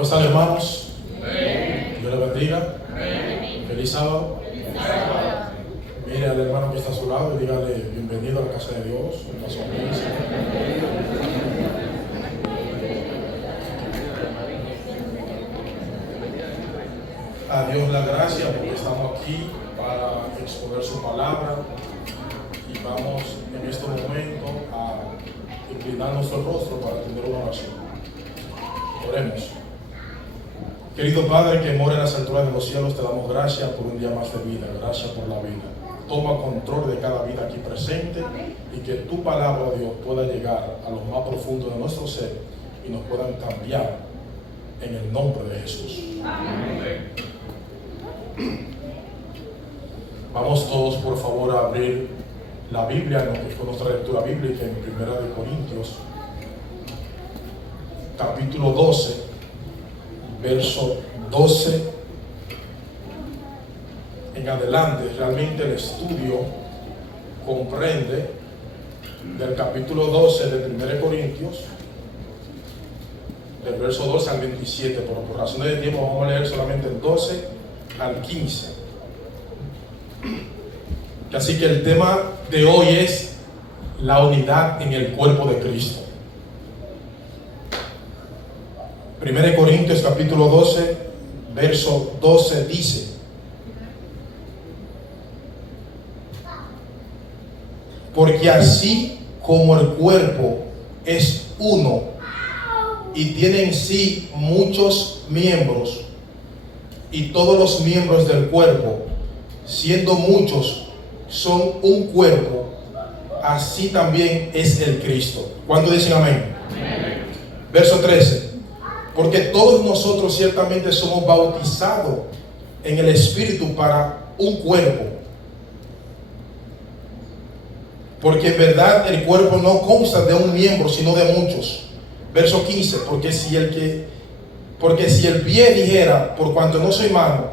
¿Cómo están, hermanos? Amén. Dios les bendiga. Amén. Feliz sábado. Mire al hermano que está a su lado y dígale bienvenido a la casa de Dios, a su iglesia. A Dios la gracia porque estamos aquí para exponer su palabra y vamos en este momento a inclinar nuestro rostro para tener una oración. Oremos. Querido Padre que mora en las alturas de los cielos, te damos gracias por un día más de vida, gracias por la vida. Toma control de cada vida aquí presente y que tu palabra, Dios, pueda llegar a lo más profundo de nuestro ser y nos puedan cambiar en el nombre de Jesús. Amén. Vamos todos, por favor, a abrir la Biblia, en lo que fue nuestra lectura bíblica en 1 Corintios, capítulo 12, verso 12 en adelante. Realmente el estudio comprende del capítulo 12 de 1 Corintios, del verso 12 al 27, pero por razones de tiempo vamos a leer solamente el 12 al 15. Así que el tema de hoy es la unidad en el cuerpo de Cristo. 1 Corintios capítulo 12, verso 12 dice: porque así como el cuerpo es uno y tiene en sí muchos miembros, y todos los miembros del cuerpo, siendo muchos, son un cuerpo, así también es el Cristo. ¿Cuántos dicen amén? Amén. Verso 13: porque todos nosotros ciertamente somos bautizados en el Espíritu para un cuerpo, porque en verdad el cuerpo no consta de un miembro, sino de muchos. Verso 15: porque si el pie dijera, por cuanto no soy mano,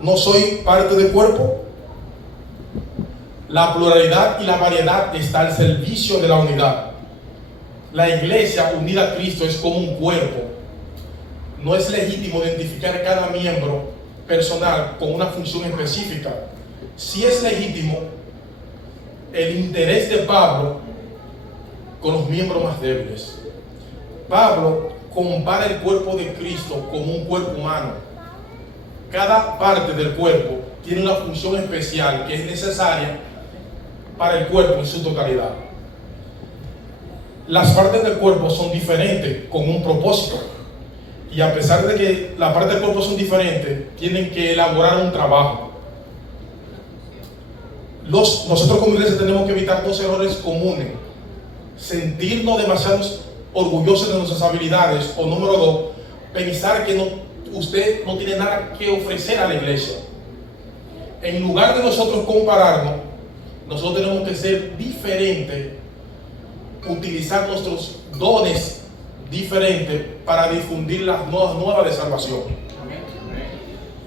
no soy parte del cuerpo. La pluralidad y la variedad está al servicio de la unidad. La iglesia unida a Cristo es como un cuerpo. No es legítimo identificar cada miembro personal con una función específica. Sí es legítimo el interés de Pablo con los miembros más débiles. Pablo compara el cuerpo de Cristo como un cuerpo humano. Cada parte del cuerpo tiene una función especial que es necesaria para el cuerpo en su totalidad. Las partes del cuerpo son diferentes con un propósito, y a pesar de que las partes del cuerpo son diferentes, tienen que elaborar un trabajo. Nosotros como iglesia tenemos que evitar dos errores comunes: sentirnos demasiado orgullosos de nuestras habilidades, o número dos, pensar que usted no tiene nada que ofrecer a la iglesia. En lugar de nosotros compararnos, nosotros tenemos que ser diferentes, utilizar nuestros dones diferentes para difundir las nuevas de salvación.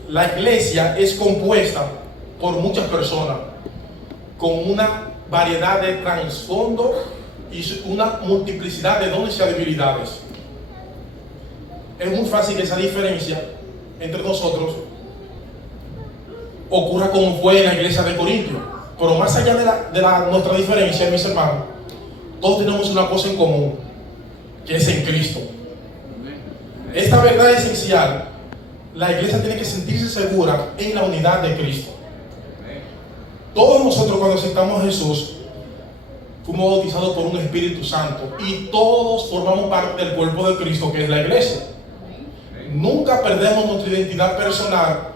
La iglesia es compuesta por muchas personas con una variedad de trasfondo y una multiplicidad de dones y habilidades. Es muy fácil que esa diferencia entre nosotros ocurra como fue en la iglesia de Corintio. Pero más allá de nuestra diferencia, mis hermanos, todos tenemos una cosa en común, que es en Cristo. Esta verdad esencial, la iglesia tiene que sentirse segura en la unidad de Cristo. Todos nosotros, cuando aceptamos a Jesús, fuimos bautizados por un Espíritu Santo y todos formamos parte del cuerpo de Cristo, que es la iglesia. Nunca perdemos nuestra identidad personal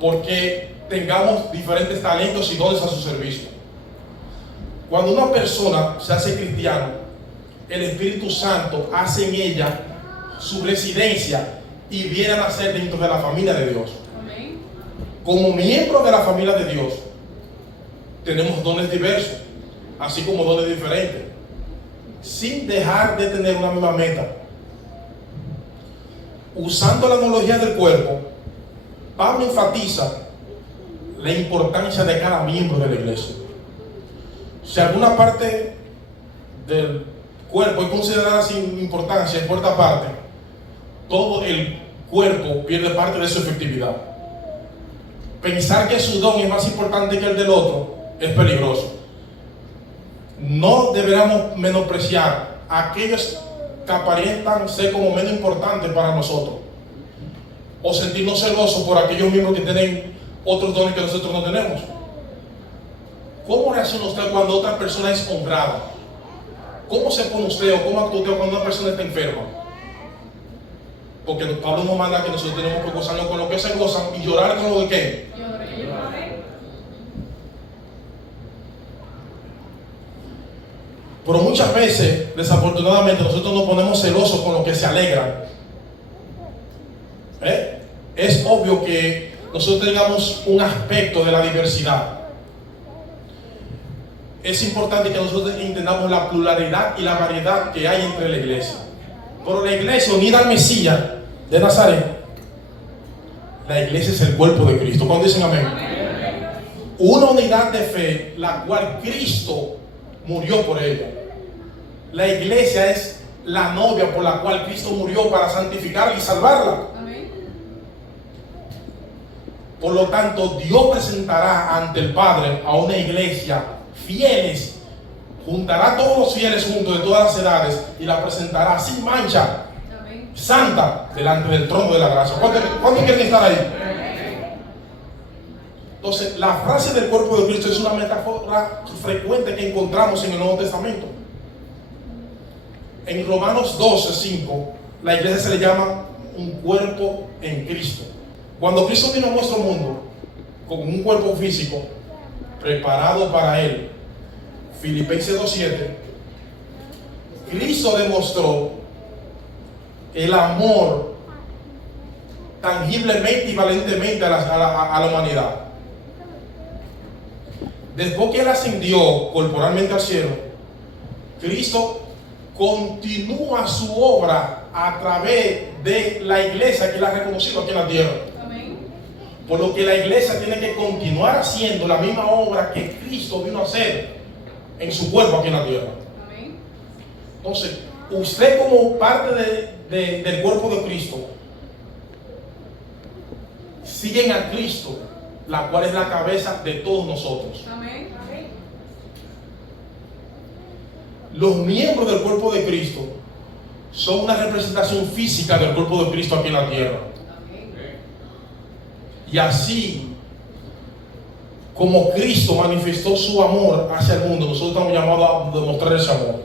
porque tengamos diferentes talentos y dones a su servicio. Cuando una persona se hace cristiano, el Espíritu Santo hace en ella su residencia y viene a nacer dentro de la familia de Dios. Como miembro de la familia de Dios, tenemos dones diversos, así como dones diferentes, sin dejar de tener una misma meta. Usando la analogía del cuerpo, Pablo enfatiza la importancia de cada miembro de la iglesia. Si alguna parte del cuerpo es considerada sin importancia, en cuarta parte, todo el cuerpo pierde parte de su efectividad. Pensar que su don es más importante que el del otro es peligroso. No deberíamos menospreciar a aquellos que aparentan ser como menos importantes para nosotros, o sentirnos celosos por aquellos mismos que tienen otros dones que nosotros no tenemos. ¿Cómo reacciona usted cuando otra persona es honrada? ¿Cómo se pone usted o cómo actúa usted cuando una persona está enferma? Porque Pablo nos manda que nosotros tenemos que gozarnos con lo que se gozan y llorar con lo de qué. Pero muchas veces, desafortunadamente, nosotros nos ponemos celosos con lo que se alegran. Es obvio que nosotros tengamos un aspecto de la diversidad. Es importante que nosotros entendamos la pluralidad y la variedad que hay entre la iglesia. Pero la iglesia unida al Mesías de Nazaret, la iglesia es el cuerpo de Cristo. ¿Cuándo dicen amén? Una unidad de fe, la cual Cristo murió por ella. La iglesia es la novia por la cual Cristo murió para santificarla y salvarla. Por lo tanto, Dios presentará ante el Padre a una iglesia fieles, juntará a todos los fieles juntos de todas las edades y la presentará sin mancha, santa, delante del trono de la gracia. ¿Cuántos quieren estar ahí? Entonces, la frase del cuerpo de Cristo es una metáfora frecuente que encontramos en el Nuevo Testamento. En Romanos 12:5, la iglesia se le llama un cuerpo en Cristo. Cuando Cristo vino a nuestro mundo con un cuerpo físico preparado para Él, Filipenses 2:7, Cristo demostró el amor tangiblemente y valentemente a la humanidad. Después que Él ascendió corporalmente al cielo, Cristo continúa su obra a través de la iglesia que Él ha reconocido aquí en la tierra. Por lo que la iglesia tiene que continuar haciendo la misma obra que Cristo vino a hacer en su cuerpo aquí en la tierra. Entonces, usted como parte del cuerpo de Cristo, siguen a Cristo, la cual es la cabeza de todos nosotros. Los miembros del cuerpo de Cristo son una representación física del cuerpo de Cristo aquí en la tierra. Y así como Cristo manifestó su amor hacia el mundo, nosotros estamos llamados a demostrar ese amor.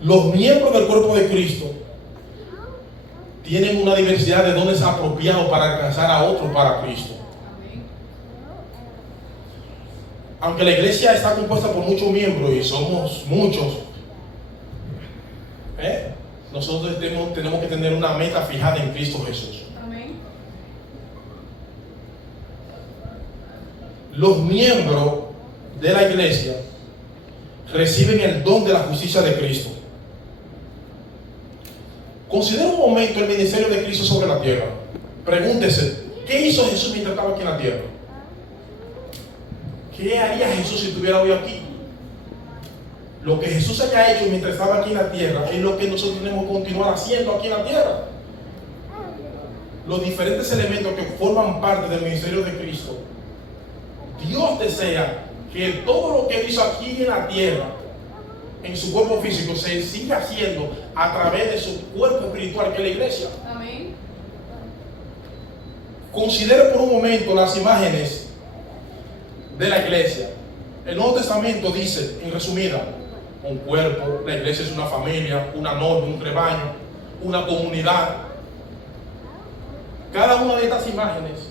Los miembros del cuerpo de Cristo tienen una diversidad de dones apropiados para alcanzar a otros para Cristo. Aunque la iglesia está compuesta por muchos miembros y somos muchos, nosotros tenemos que tener una meta fijada en Cristo Jesús. Los miembros de la iglesia reciben el don de la justicia de Cristo. Considera un momento el ministerio de Cristo sobre la tierra. Pregúntese, ¿qué hizo Jesús mientras estaba aquí en la tierra? ¿Qué haría Jesús si estuviera hoy aquí? Lo que Jesús haya hecho mientras estaba aquí en la tierra es lo que nosotros tenemos que continuar haciendo aquí en la tierra. Los diferentes elementos que forman parte del ministerio de Cristo, Dios desea que todo lo que Él hizo aquí en la tierra, en su cuerpo físico, se siga haciendo a través de su cuerpo espiritual, que es la iglesia. Amén. Considere por un momento las imágenes de la iglesia. El Nuevo Testamento dice, en resumida, un cuerpo, la iglesia es una familia, una novia, un rebaño, una comunidad. Cada una de estas imágenes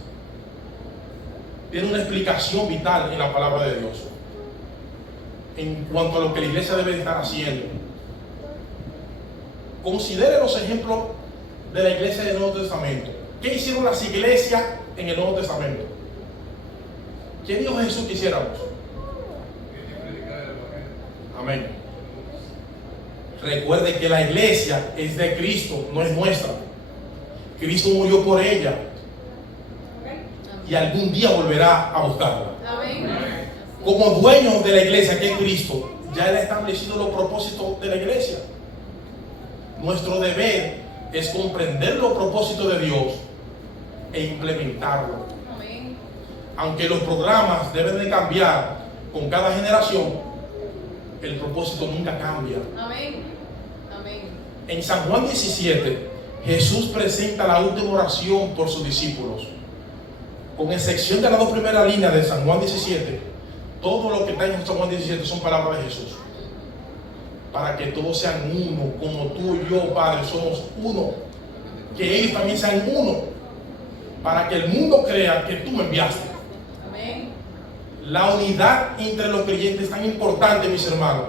tiene una explicación vital en la palabra de Dios en cuanto a lo que la iglesia debe estar haciendo. Considere los ejemplos de la iglesia del Nuevo Testamento. ¿Qué hicieron las iglesias en el Nuevo Testamento? ¿Qué dijo Jesús que hiciéramos? Amén. Recuerde que la iglesia es de Cristo, no es nuestra. Cristo murió por ella y algún día volverá a buscarla. Amén. Como dueño de la iglesia, que es Cristo, ya Él ha establecido los propósitos de la iglesia. Nuestro deber es comprender los propósitos de Dios e implementarlo. Amén. Aunque los programas deben de cambiar con cada generación, el propósito nunca cambia. Amén. Amén. En San Juan 17, Jesús presenta la última oración por sus discípulos. Con excepción de las dos primeras líneas de San Juan 17, todo lo que está en San Juan 17 son palabras de Jesús. Para que todos sean uno, como tú y yo, Padre, somos uno. Que ellos también sean uno. Para que el mundo crea que tú me enviaste. Amén. La unidad entre los creyentes es tan importante, mis hermanos,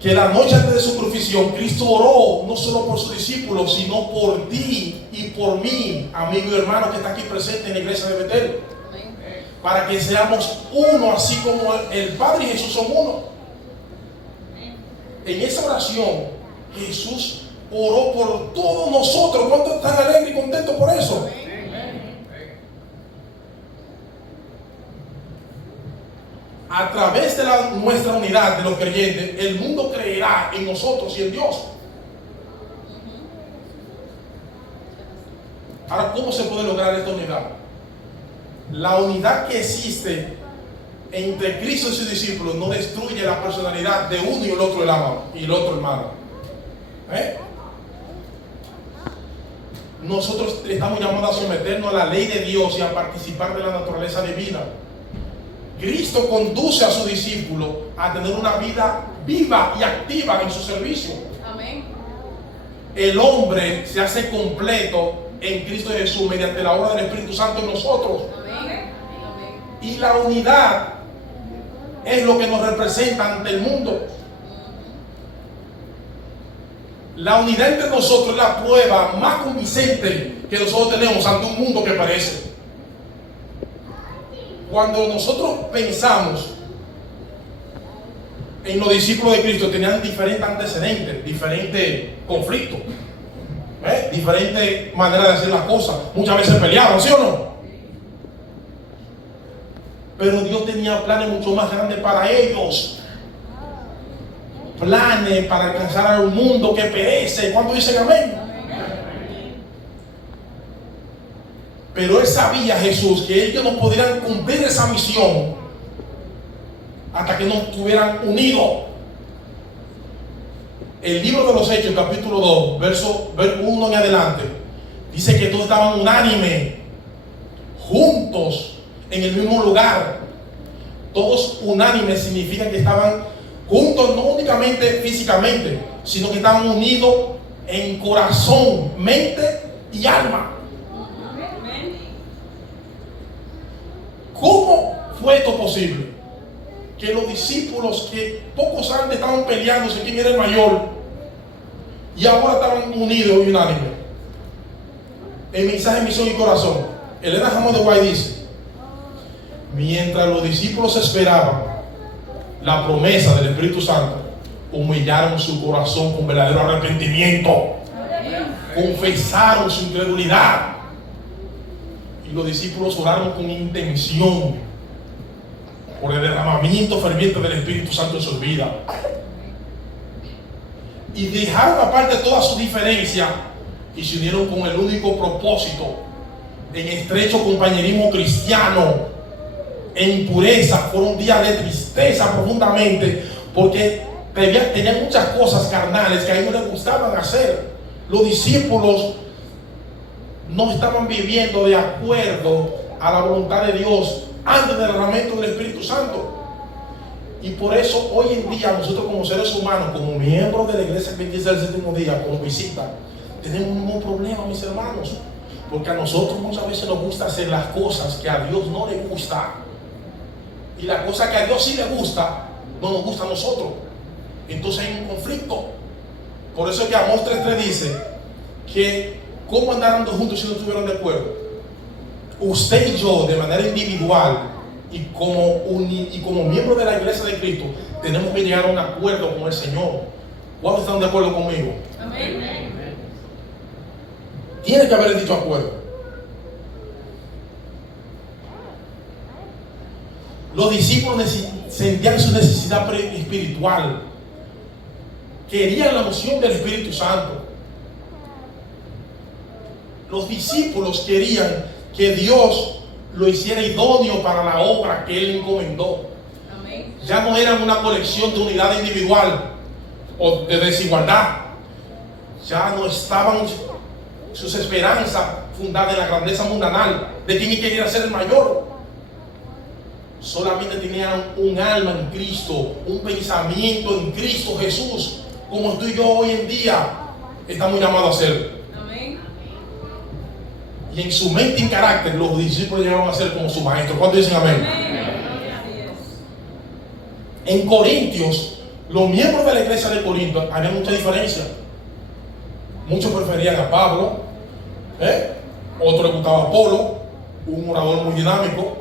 que la noche antes de su crucifixión, Cristo oró no solo por sus discípulos, sino por ti y por mí, amigo y hermano que está aquí presente en la iglesia de Betel. Amén. Para que seamos uno, así como el Padre y Jesús son uno. En esa oración, Jesús oró por todos nosotros. ¿Cuántos están alegres y contentos por eso? A través de nuestra unidad de los creyentes, el mundo creerá en nosotros y en Dios. Ahora, ¿cómo se puede lograr esta unidad? La unidad que existe entre Cristo y sus discípulos no destruye la personalidad de uno y el otro hermano. Nosotros estamos llamados a someternos a la ley de Dios y a participar de la naturaleza divina. Cristo conduce a sus discípulos a tener una vida viva y activa en su servicio. Amén. El hombre se hace completo en Cristo Jesús mediante la obra del Espíritu Santo en nosotros. Amén. Y la unidad es lo que nos representa ante el mundo. La unidad entre nosotros es la prueba más convincente que nosotros tenemos ante un mundo que perece. Cuando nosotros pensamos en los discípulos de Cristo, tenían diferentes antecedentes, diferentes conflictos, diferentes maneras de hacer las cosas. Muchas veces peleaban, ¿sí o no? Pero Dios tenía planes mucho más grandes para ellos. Planes para alcanzar a un mundo que perece. ¿Cuántos dicen amén? Pero él sabía, Jesús, que ellos no podrían cumplir esa misión hasta que no estuvieran unidos. El libro de los Hechos, capítulo 2, verso 1 en adelante, dice que todos estaban unánimes, juntos, en el mismo lugar. Todos unánimes significa que estaban juntos, no únicamente físicamente, sino que estaban unidos en corazón, mente y alma. ¿Cómo fue esto posible? Que los discípulos que pocos antes estaban peleándose quién era el mayor y ahora estaban unidos y unánimes. El mensaje Misión y Corazón, Elena Jamón de Guay dice: mientras los discípulos esperaban la promesa del Espíritu Santo, humillaron su corazón con verdadero arrepentimiento, confesaron su incredulidad. Y los discípulos oraron con intención por el derramamiento ferviente del Espíritu Santo en sus vidas. Y dejaron aparte todas sus diferencias y se unieron con el único propósito, en estrecho compañerismo cristiano, en pureza. Fueron días de tristeza profundamente, porque tenían muchas cosas carnales que a ellos les gustaban hacer. Los discípulos no estaban viviendo de acuerdo a la voluntad de Dios antes del derramamiento del Espíritu Santo. Y por eso hoy en día nosotros como seres humanos, como miembros de la iglesia adventista del séptimo día, como visita, tenemos un mismo problema, mis hermanos, porque a nosotros muchas veces nos gusta hacer las cosas que a Dios no le gusta, y la cosa que a Dios sí le gusta no nos gusta a nosotros. Entonces hay un conflicto. Por eso es que Amós 3:3 dice que ¿cómo andarán dos juntos si no estuvieron de acuerdo? Usted y yo, de manera individual y como miembros de la iglesia de Cristo, tenemos que llegar a un acuerdo con el Señor. ¿Cuántos están de acuerdo conmigo? Amén. Tiene que haber dicho acuerdo. Los discípulos sentían su necesidad espiritual, querían la unción del Espíritu Santo. Los discípulos querían que Dios lo hiciera idóneo para la obra que Él encomendó. Amén. Ya no eran una colección de unidad individual o de desigualdad. Ya no estaban sus esperanzas fundadas en la grandeza mundanal de quién quería ser el mayor. Solamente tenían un alma en Cristo, un pensamiento en Cristo Jesús, como tú y yo hoy en día estamos llamados a ser. Amén. Y en su mente y carácter los discípulos llegaron a ser como su maestro. ¿Cuántos dicen amén? Así es. En Corintios, los miembros de la iglesia de Corinto había mucha diferencia. Muchos preferían a Pablo, otros le gustaba a Apolo, un orador muy dinámico.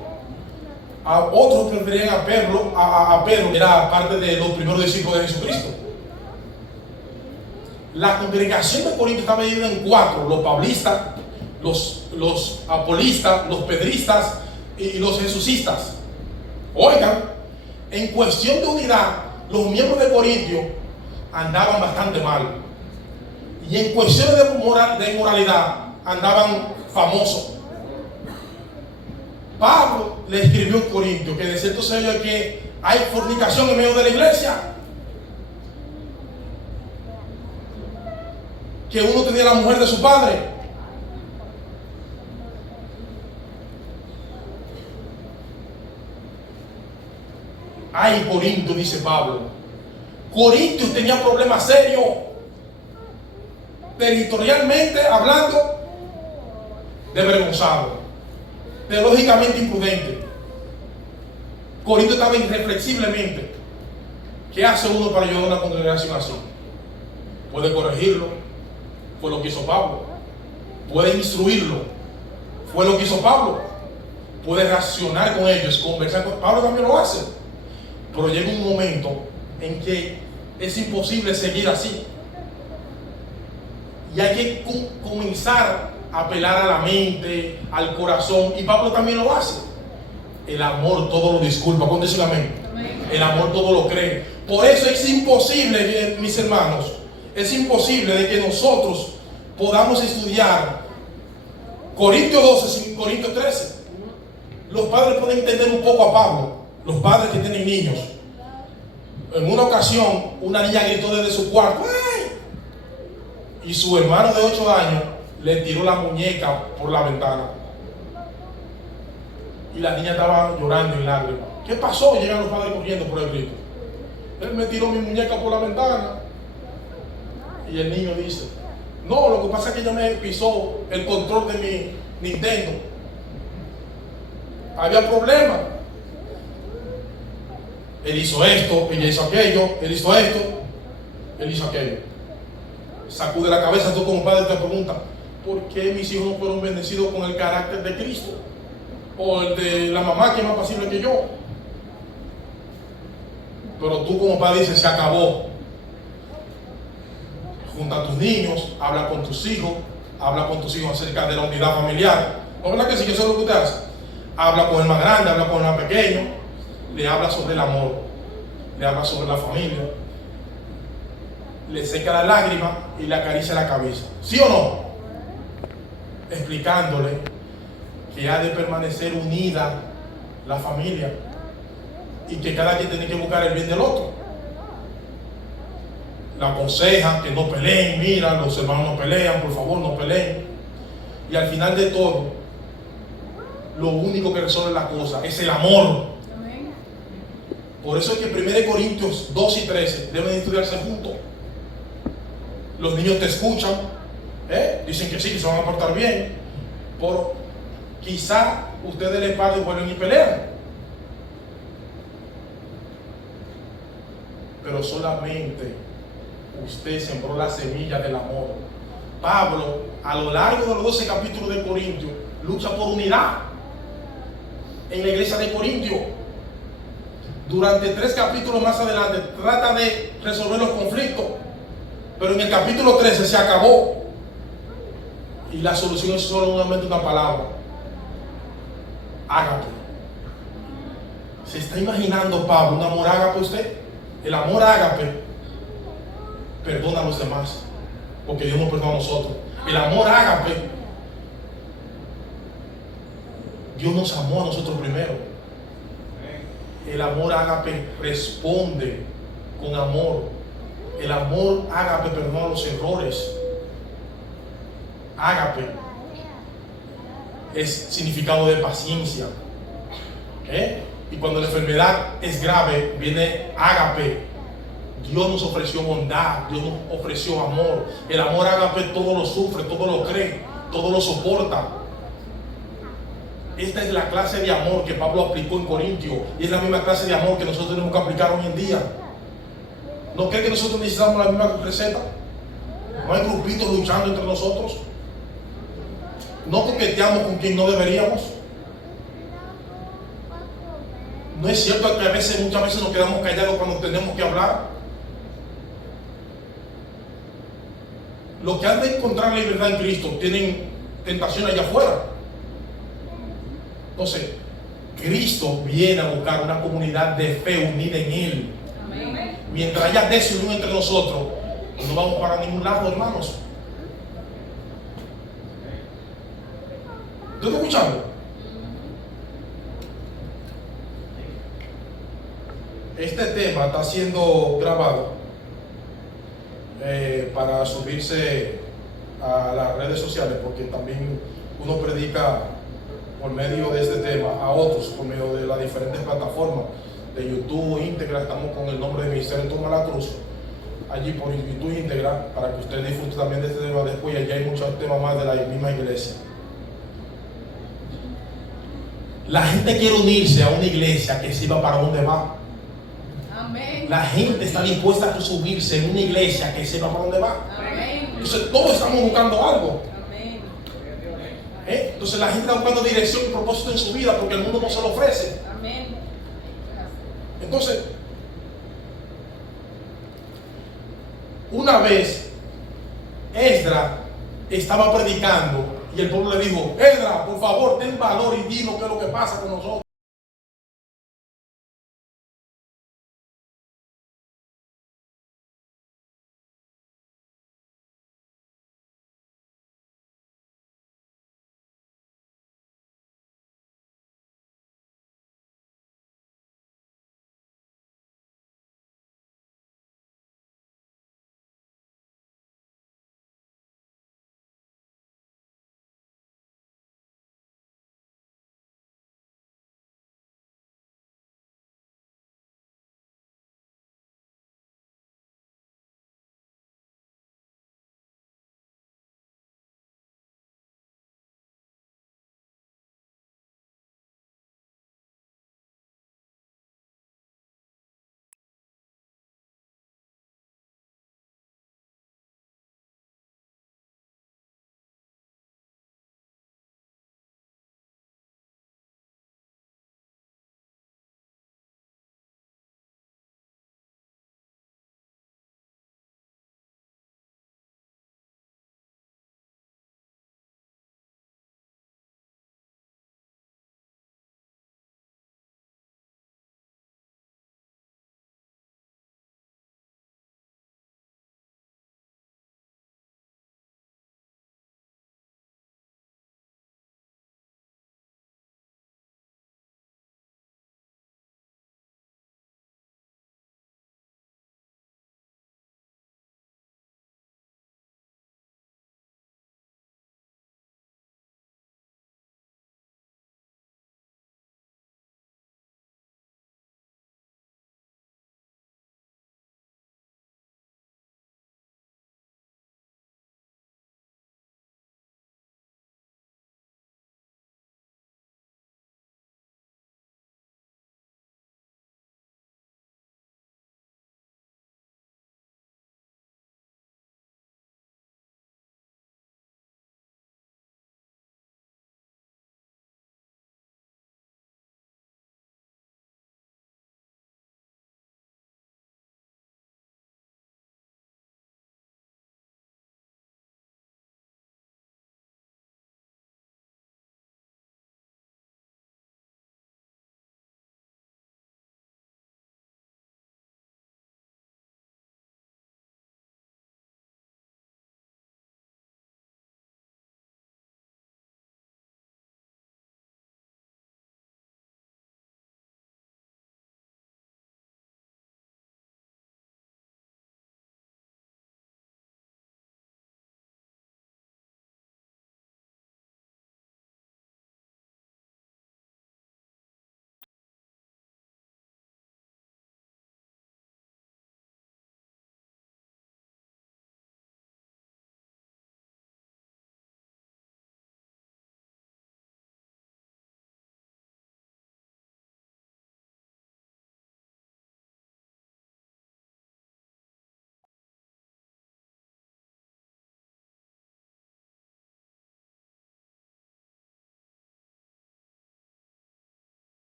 A otros preferían a Pedro, que era parte de los primeros discípulos de Jesucristo. La congregación de Corinto estaba dividida en cuatro: los pablistas, los apolistas, los pedristas y los jesucistas. Oigan, en cuestión de unidad, los miembros de Corintio andaban bastante mal. Y en cuestiones de moralidad andaban famosos. Pablo le escribió en Corintio que de cierto se oye que hay fornicación en medio de la iglesia. Que uno tenía la mujer de su padre. Ay, Corinto, dice Pablo. Corintios tenía problemas serios. Territorialmente hablando, desvergonzado. Teológicamente imprudente. Corinto estaba irreflexiblemente. ¿Qué hace uno para ayudar a una congregación así? Puede corregirlo, fue lo que hizo Pablo. Puede instruirlo, fue lo que hizo Pablo. Puede reaccionar con ellos, conversar con Pablo, también lo hace. Pero llega un momento en que es imposible seguir así. Y hay que comenzar a apelar a la mente, al corazón. Y Pablo también lo hace. El amor todo lo disculpa. ¿Cuándo dicen amén? Amén. El amor todo lo cree. Por eso es imposible, mis hermanos, es imposible de que nosotros podamos estudiar Corintios 12 sin Corintios 13. Los padres pueden entender un poco a Pablo. Los padres que tienen niños. En una ocasión, una niña gritó desde su cuarto: ¡ay! Y su hermano de 8 años le tiró la muñeca por la ventana. Y la niña estaba llorando en lágrimas. ¿Qué pasó? Llegan los padres corriendo por el grito. Él me tiró mi muñeca por la ventana. Y el niño dice: no, lo que pasa es que ella me pisó el control de mi Nintendo. Había problema. Él hizo esto, ella hizo aquello, él hizo esto, él hizo aquello. Sacude la cabeza, tú como padre te preguntas: ¿por qué mis hijos no fueron bendecidos con el carácter de Cristo? O el de la mamá, que es más pasible que yo. Pero tú como padre dices: se acabó. Junta a tus niños, habla con tus hijos acerca de la unidad familiar. ¿No es verdad que sí? Que eso es lo que usted hace. Habla con el más grande, habla con el más pequeño, le habla sobre el amor, le habla sobre la familia, le seca la lágrima y le acaricia la cabeza. ¿Sí o no? Explicándole que ha de permanecer unida la familia y que cada quien tiene que buscar el bien del otro. La aconseja que no peleen. Mira, los hermanos no pelean, por favor, no peleen. Y al final de todo, lo único que resuelve la cosa es el amor. Amén. Por eso es que 1 Corintios 2 y 13 deben estudiarse juntos. Los niños te escuchan, dicen que sí, que se van a portar bien, pero quizá ustedes les padres vuelven y pelean. Pero solamente usted sembró la semilla del amor. Pablo, a lo largo de los 12 capítulos de Corintios, lucha por unidad en la iglesia de Corintios. Durante 3 capítulos más adelante trata de resolver los conflictos, pero en el capítulo 13 se acabó y la solución es solamente una palabra: ágape. ¿Se está imaginando Pablo un amor ágape usted? El amor ágape perdona a los demás, porque Dios nos perdona a nosotros. El amor ágape, Dios nos amó a nosotros primero. El amor ágape responde con amor. El amor ágape perdona los errores. Ágape es significado de paciencia. Y cuando la enfermedad es grave, viene ágape. Dios nos ofreció bondad, Dios nos ofreció amor. El amor ágape todo lo sufre, todo lo cree, todo lo soporta. Esta es la clase de amor que Pablo aplicó en Corintios, y es la misma clase de amor que nosotros tenemos que aplicar hoy en día. ¿No cree que nosotros necesitamos la misma receta? ¿No hay grupitos luchando entre nosotros? ¿No coqueteamos con quien no deberíamos? ¿No es cierto que muchas veces nos quedamos callados cuando tenemos que hablar? Los que han de encontrar la libertad en Cristo tienen tentación allá afuera. Entonces, Cristo viene a buscar una comunidad de fe unida en Él. Amén. Mientras haya desunión entre nosotros, no vamos para ningún lado, hermanos. ¿Tú estás escuchando? Este tema está siendo grabado para subirse a las redes sociales, porque también uno predica por medio de este tema a otros, por medio de las diferentes plataformas de YouTube íntegra. Estamos con el nombre de Ministerio Toma la Cruz allí por YouTube íntegra, para que usted disfrute también de este tema después. Y allí hay muchos temas más de la misma iglesia. La gente quiere unirse a una iglesia que sirva para donde va. Amén. La gente está dispuesta a subirse en una iglesia que sepa para dónde va. Amén. Entonces todos estamos buscando algo. Amén. Entonces la gente está buscando dirección y propósito en su vida, porque el mundo no se lo ofrece. Amén. Entonces, una vez Esdras estaba predicando y el pueblo le dijo: Esdras, por favor, ten valor y dinos qué es lo que pasa con nosotros.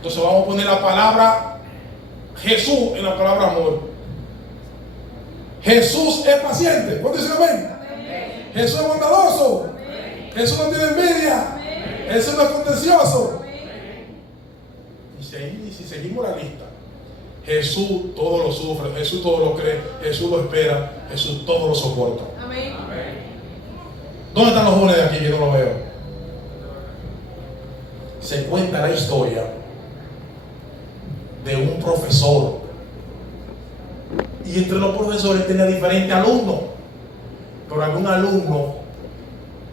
Entonces vamos a poner la palabra Jesús en la palabra amor. Jesús es paciente. ¿Cuántos dicen amén? Amén. Jesús es bondadoso. Amén. Jesús no tiene envidia. Amén. Jesús no es contencioso. Amén. Y si seguimos la lista, Jesús todo lo sufre, Jesús todo lo cree, Jesús lo espera, Jesús todo lo soporta. Amén. ¿Dónde están los jóvenes de aquí que no lo veo? Se cuenta la historia de un profesor, y entre los profesores tenía diferentes alumnos, pero había un alumno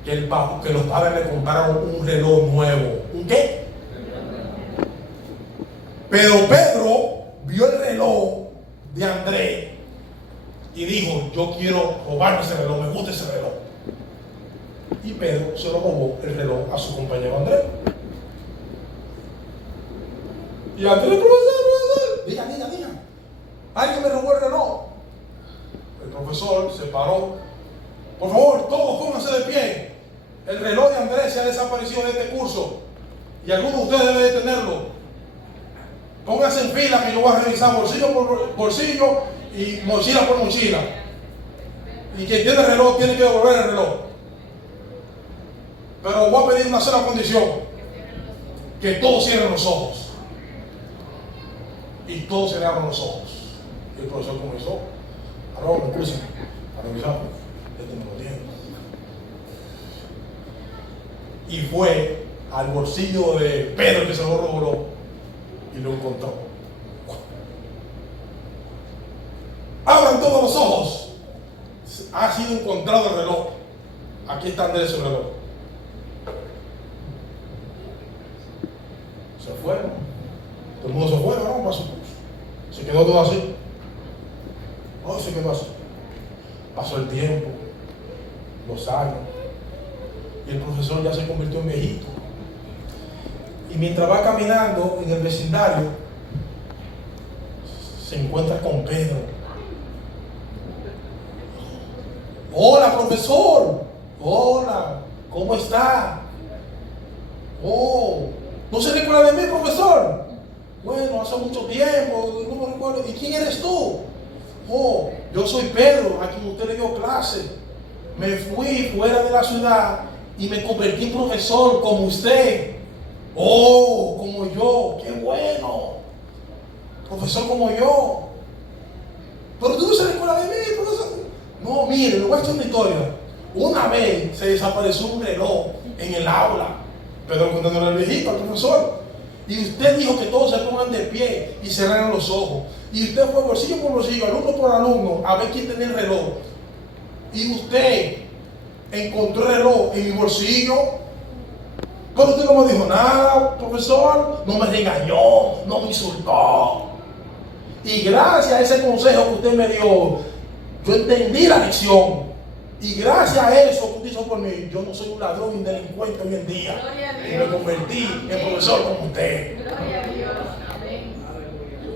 que los padres le compraron un reloj nuevo. ¿Un qué? Pero Pedro vio el reloj de Andrés y dijo: yo quiero robarme ese reloj, me gusta ese reloj. Y Pedro se lo robó el reloj a su compañero Andrés. Y Andrés: profesor, diga, alguien me robó el reloj. El profesor se paró: por favor, todos pónganse de pie. El reloj de Andrés se ha desaparecido de este curso y alguno de ustedes debe de tenerlo. Pónganse en fila que yo voy a revisar bolsillo por bolsillo y mochila por mochila. Y quien tiene el reloj tiene que devolver el reloj. Pero voy a pedir una sola condición: que todos cierren los ojos. Y todos cerraron los ojos. Y el profesor comenzó: ahora me puse a revisar. Este me lo tiene. Y fue al bolsillo de Pedro, que se lo robó, y lo encontró. Abran todos los ojos. Ha sido encontrado el reloj. Aquí está Andrés, su reloj. Se fueron. Todo el mundo se fue, ¿no? Pasó. Se quedó todo así. Oh, se quedó así. Pasó el tiempo, los años, y el profesor ya se convirtió en viejito. Y mientras va caminando en el vecindario, se encuentra con Pedro. Hola, profesor. Hola, ¿cómo está? Oh, ¿no se recuerda de mí, profesor? Bueno, hace mucho tiempo, no me recuerdo. ¿Y quién eres tú? Oh, yo soy Pedro, a quien usted le dio clase. Me fui fuera de la ciudad y me convertí en profesor como usted. Oh, como yo, qué bueno. Profesor como yo. Pero tú no se recuerdas de mí, profesor. No, mire, le voy a echar una historia. Una vez se desapareció un reloj en el aula. Pedro contándole al viejito, al profesor. Y usted dijo que todos se pongan de pie y cerraran los ojos. Y usted fue bolsillo por bolsillo, alumno por alumno, a ver quién tenía el reloj. Y usted encontró el reloj en mi bolsillo. Pero usted no me dijo nada, profesor. No me regañó, no me insultó. Y gracias a ese consejo que usted me dio, yo entendí la lección. Y gracias a eso que usted hizo por mí, yo no soy un ladrón y un delincuente hoy en día. Y me convertí en profesor como usted. Gloria a Dios. Amén.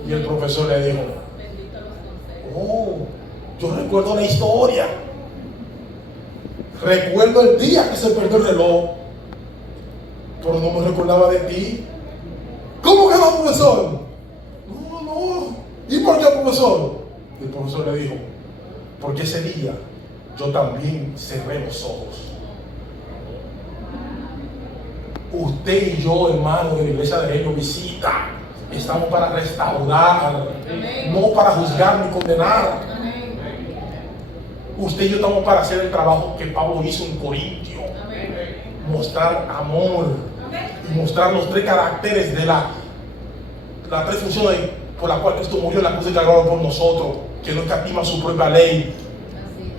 Y el profesor le dijo: Bendito los consejos. oh, yo recuerdo la historia. Recuerdo el día que se perdió el reloj, pero no me recordaba de ti. ¿Cómo que no, profesor? No. ¿Y por qué, profesor? Y el profesor le dijo: porque ese día yo también cerré los ojos. Usted y yo, hermano de la iglesia de Reino Visita, estamos para restaurar, Amén. no para juzgar ni condenar. Amén. Usted y yo estamos para hacer el trabajo que Pablo hizo en Corintio: Amén. mostrar amor y mostrar los tres caracteres de las tres funciones por las cuales Cristo murió en la cruz de Calvario por nosotros, que no escatima su propia ley,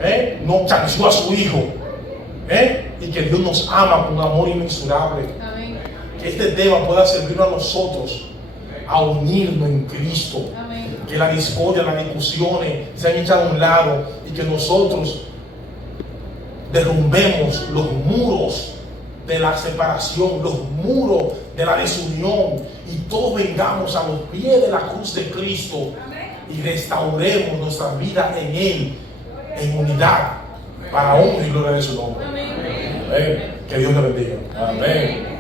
Así. no chanceó a su hijo, y que Dios nos ama con amor inmensurable. Amén. Que este tema pueda servirnos a nosotros a unirnos en Cristo. Amén. Que la discordia, las discusiones sean echadas a un lado y que nosotros derrumbemos los muros de la separación, los muros de la desunión, y todos vengamos a los pies de la cruz de Cristo y restauremos nuestra vida en Él, en unidad, para honra y gloria de su nombre. Amén. Amén. Que Dios te bendiga. Amén.